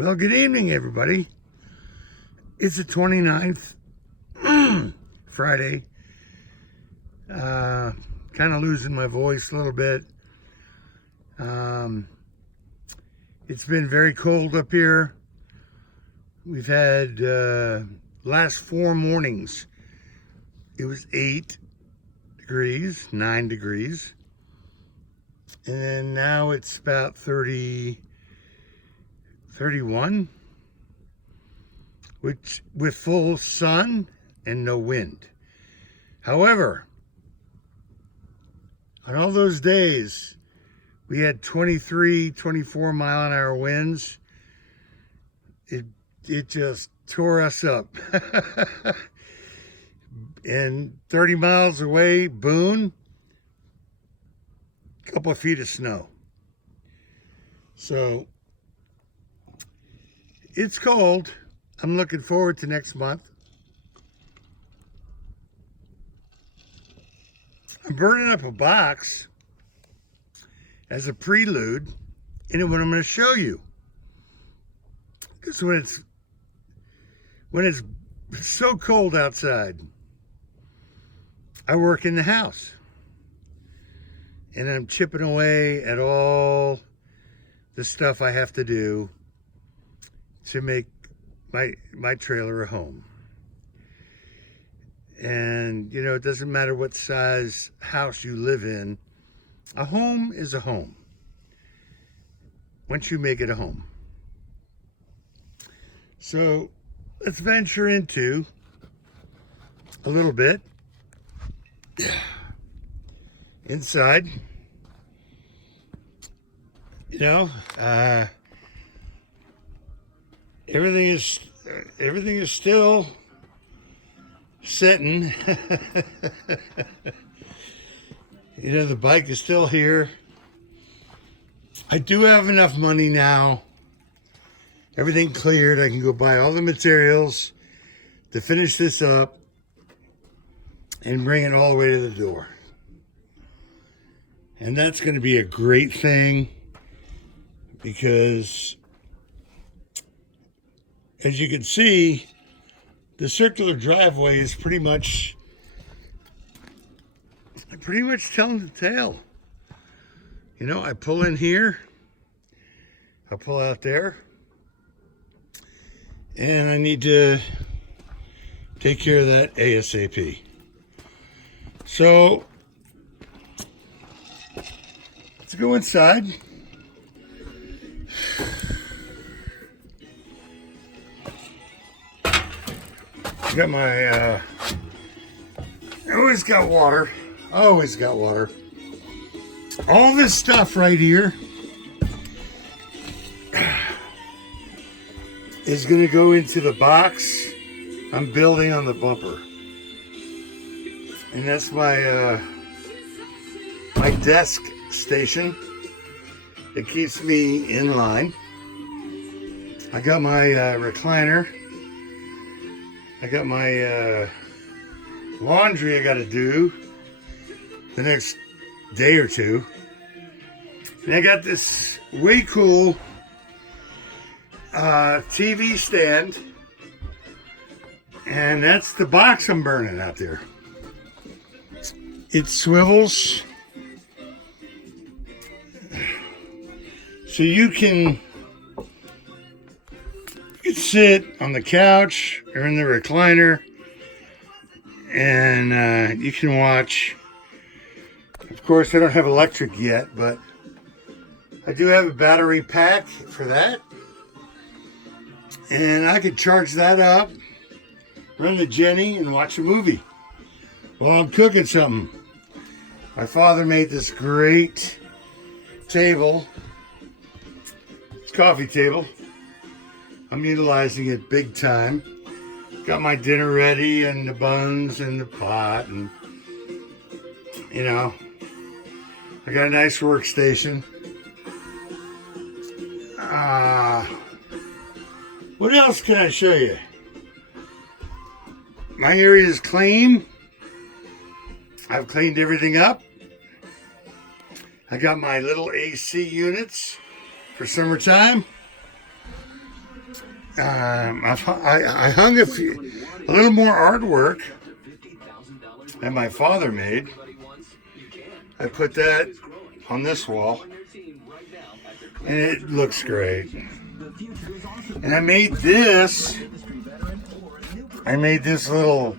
Well, good evening, everybody. It's the 29th, Friday. Kind of losing my voice a little bit. It's been very cold up here. We've had last 4 mornings. It was 8 degrees, 9 degrees. And then now it's about 30, 31, which with full sun and no wind. However, on all those days, we had 23, 24 mile an hour winds. It just tore us up. And 30 miles away, Boone, a couple of feet of snow. So it's cold. I'm looking forward to next month. I'm burning up a box as a prelude into what I'm going to show you. Because when it's so cold outside, I work in the house. And I'm chipping away at all the stuff I have to do to make my trailer a home. And, you know, it doesn't matter what size house you live in. A home is a home once you make it a home. So let's venture into a little bit inside. You know, everything is still sitting. You know, the bike is still here. I do have enough money now. Everything cleared. I can go buy all the materials to finish this up and bring it all the way to the door. And that's going to be a great thing because, as you can see, the circular driveway is pretty much telling the tale. You know, I pull in here, I pull out there, and I need to take care of that ASAP. So let's go inside. I got my, I always got water. Always got water. All this stuff right here is going to go into the box I'm building on the bumper. And that's my, my desk station. It keeps me in line. I got my recliner. I got my laundry I got to do the next day or two. And I got this way cool TV stand. And that's the box I'm burning out there. It swivels. So you can sit on the couch or in the recliner and you can watch. Of course, I don't have electric yet, but I do have a battery pack for that. And I could charge that up, run the Jenny, and watch a movie while I'm cooking something. My father made this great table. It's a coffee table. I'm utilizing it big time. Got my dinner ready and the buns and the pot, and you know, I got a nice workstation. What else can I show you? My area is clean. I've cleaned everything up. I got my little AC units for summertime. I hung a little more artwork that my father made. I put that on this wall, and it looks great. And I made this little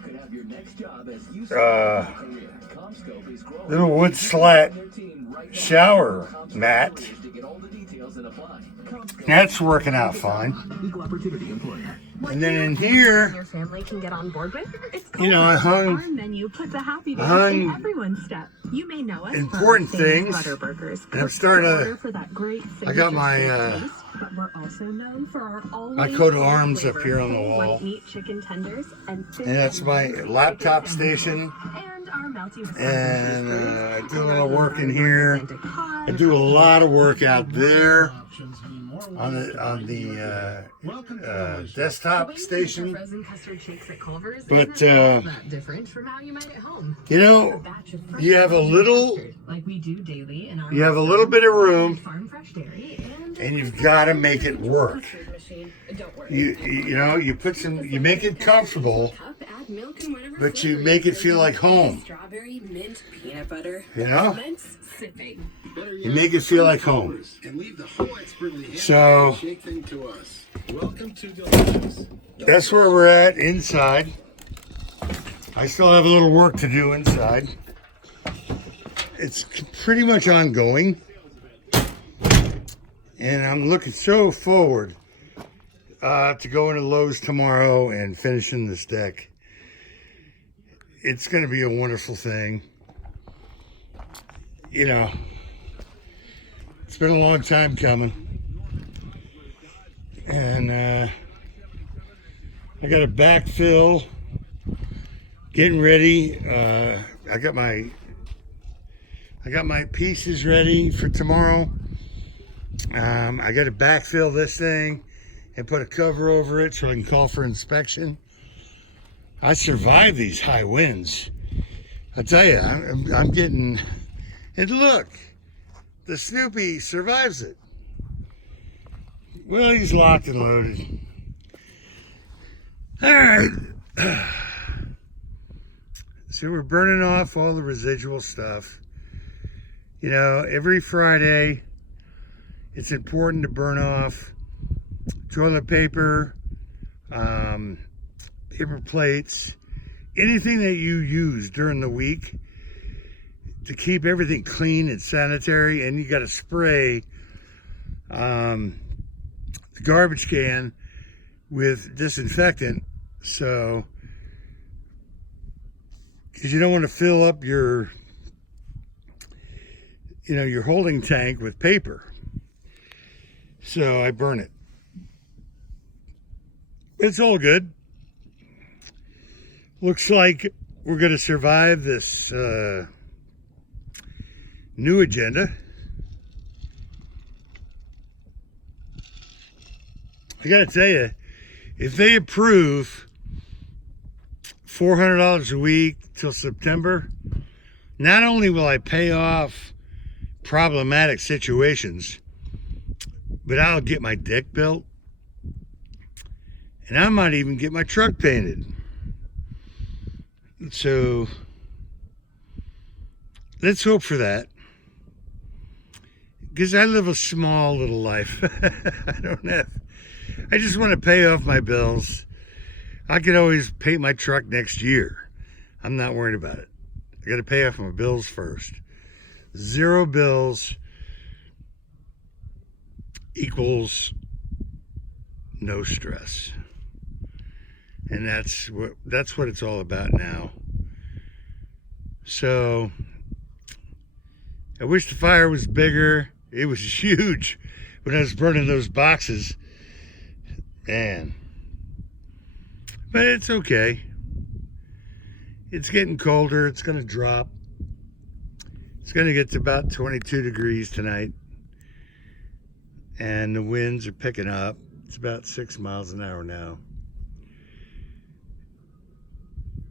wood slat shower mat. That's working out fine. And then in here, your family can get on board with. I hung Everyone's step. You may know us important things. And I'm starting to. I got my but we're also known for our my coat of arms up here on the wall. Meat, chicken tenders, and that's my laptop station. And I do a little work in here. I do a lot of work out there on the desktop station. But you have a little bit of room, and you've got to make it work. You make it comfortable, but you make it feel like home. You make it feel like home. So that's where we're at inside. I still have a little work to do inside. It's pretty much ongoing. And I'm looking so forward to going to Lowe's tomorrow and finishing this deck. It's going to be a wonderful thing. It's been a long time coming. And I got a backfill, getting ready. I got my pieces ready for tomorrow. I got to backfill this thing and put a cover over it so I can call for inspection. I survived these high winds. I tell you, I'm getting. And look, the Snoopy survives it. Well, he's locked and loaded. All right. So we're burning off all the residual stuff. Every Friday, it's important to burn off toilet paper, paper plates, anything that you use during the week to keep everything clean and sanitary. And you got to spray the garbage can with disinfectant, so because you don't want to fill up your holding tank with paper. So I burn it. It's all good. Looks like we're going to survive this new agenda. I got to tell you, if they approve $400 a week till September, not only will I pay off problematic situations, but I'll get my deck built, and I might even get my truck painted. So let's hope for that, because I live a small little life. I just want to pay off my bills. I could always paint my truck next year. I'm not worried about it. I got to pay off my bills first. 0 bills equals no stress. And that's what it's all about now. So I wish the fire was bigger. It was huge when I was burning those boxes. Man. But it's okay. It's getting colder. It's going to drop. It's going to get to about 22 degrees tonight. And the winds are picking up. It's about 6 miles an hour now.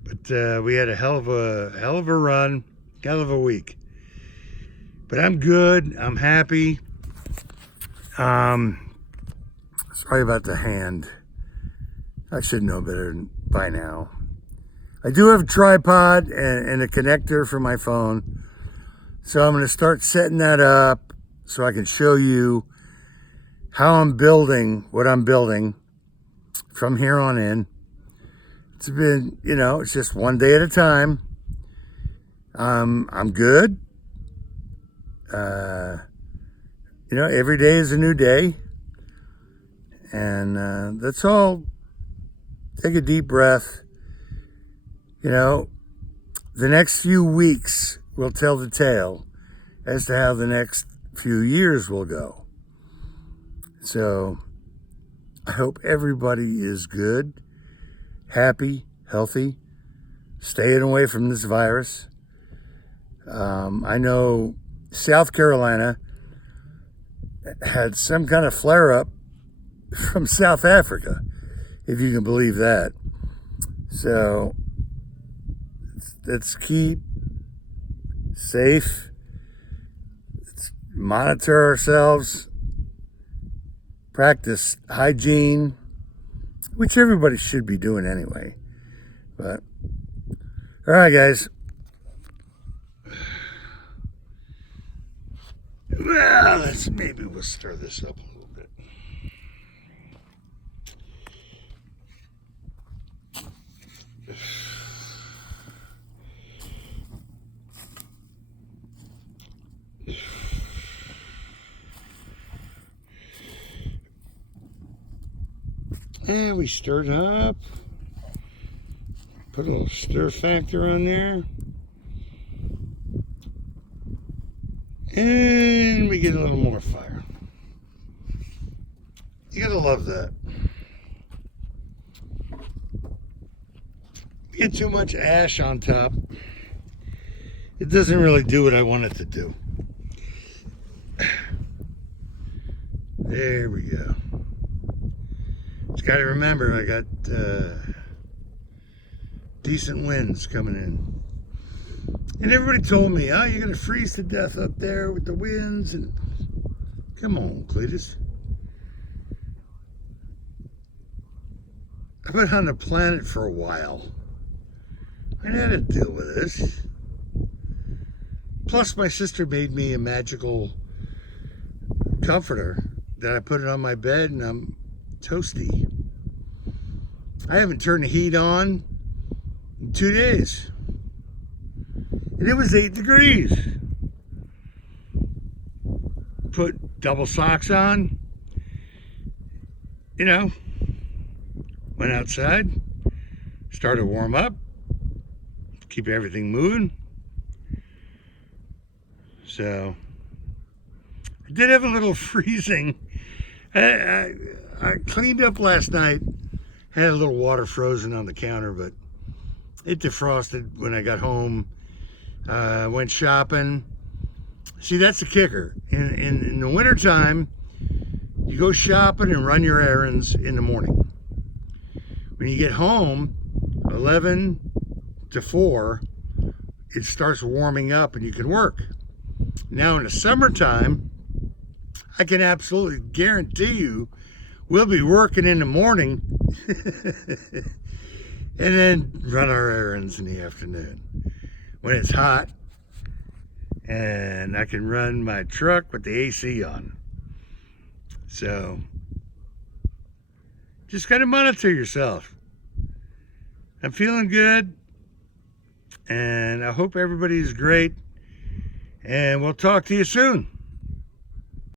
But we had a hell of a run, hell of a week. But I'm good. I'm happy. Sorry about the hand. I should know better by now. I do have a tripod and a connector for my phone. So I'm going to start setting that up so I can show you how I'm building what I'm building from here on in. It's been, it's just one day at a time. I'm good. Every day is a new day. And that's all. Take a deep breath. The next few weeks will tell the tale as to how the next few years will go. So I hope everybody is good, happy, healthy, staying away from this virus. I know South Carolina had some kind of flare-up from South Africa, if you can believe that. So let's keep safe. Let's monitor ourselves. Practice hygiene, which everybody should be doing anyway. But, all right, guys. Well, maybe we'll stir this up a little bit. And we stirred up. Put a little stir factor on there. And we get a little more fire. You gotta love that. Get too much ash on top, it doesn't really do what I want it to do. There we go. Just got to remember, I got decent winds coming in. And everybody told me, oh, you're going to freeze to death up there with the winds. And come on, Cletus. I've been on the planet for a while. I know how to deal with this. Plus, my sister made me a magical comforter that I put it on my bed, and I'm toasty. I haven't turned the heat on in 2 days. And it was 8 degrees. Put double socks on. Went outside. Started to warm up. Keep everything moving. So, I did have a little freezing. I cleaned up last night. Had a little water frozen on the counter, but it defrosted when I got home. Went shopping. See, that's the kicker. In the wintertime, you go shopping and run your errands in the morning. When you get home, 11 to 4, it starts warming up and you can work. Now in the summertime, I can absolutely guarantee you we'll be working in the morning and then run our errands in the afternoon when it's hot, and I can run my truck with the AC on. So just gotta monitor yourself. I'm feeling good, and I hope everybody's great, and we'll talk to you soon.